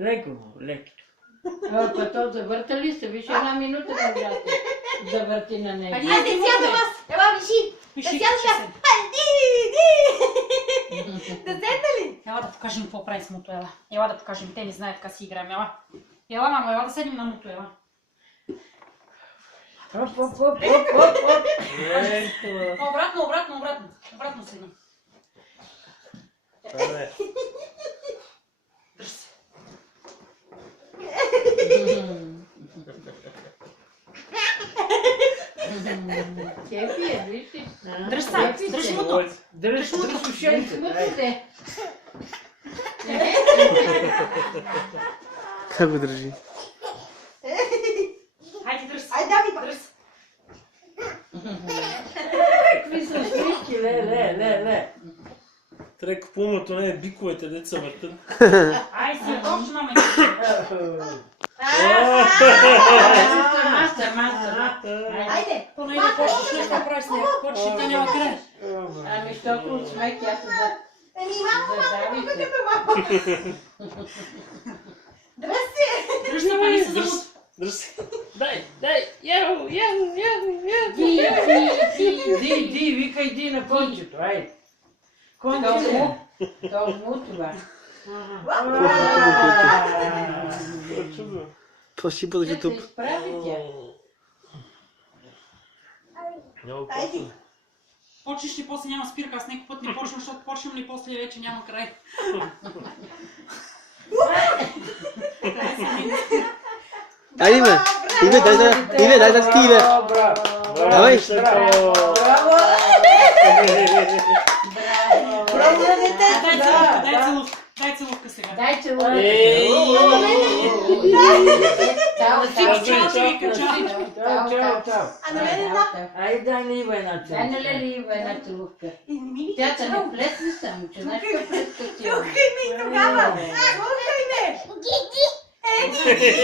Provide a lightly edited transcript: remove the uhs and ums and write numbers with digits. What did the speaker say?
Леко, леко. Pa to завъртали се, виж 1 минута да брате. Завърти на него. Айде сега до вас! Ела, виши! Да сядаш! Да седна ли? Ела да покажем какво прави с мото, ела. Ела да покажем, те не знаят как си играем, ела. Ела, мамо, ела да седим на мото, ела. Оп. Обратно седим. Дръж се. Кефи е, виж ли? Дръж се, дръж мото. Дръж ушенце. Как го държи? Хайде, дръж се. Айде, давай, Дръж се. Какви са свитки, ле. Трябва купуваме не биковете, деца въртат. Ай си, точно маме. Маса. Айде! То не е да почнеш нещо да правиш с нея. Почнеш да няма край. Ами, щото от смех, тя се да... Еми, мамо, Задавите. покажи ме, мамо! Здрасти! Дръж се, па не се замут. Дръж се. Дай. Ди, викай ди на кончето, айде. Кончето. Толкова това. Това си бъде Ще се ютуб. изправи тя. Айде! Почнеш ли после няма спирка, аз някой път не почвам, защото почвам ли после вече няма край. Айде, бе! Иве, дай да ти, Иве! Давай! Браво! Браво на детето, Дай целувка сега. Дай целуй. Чао. А на мен една? Айде дай на Ива една Дай на целувка. Лели Ива една целувка. Мини, Тя те не плесне само, че знаеш какво плеска ти. Слухай ме и тогава! Слухай ме! Еди!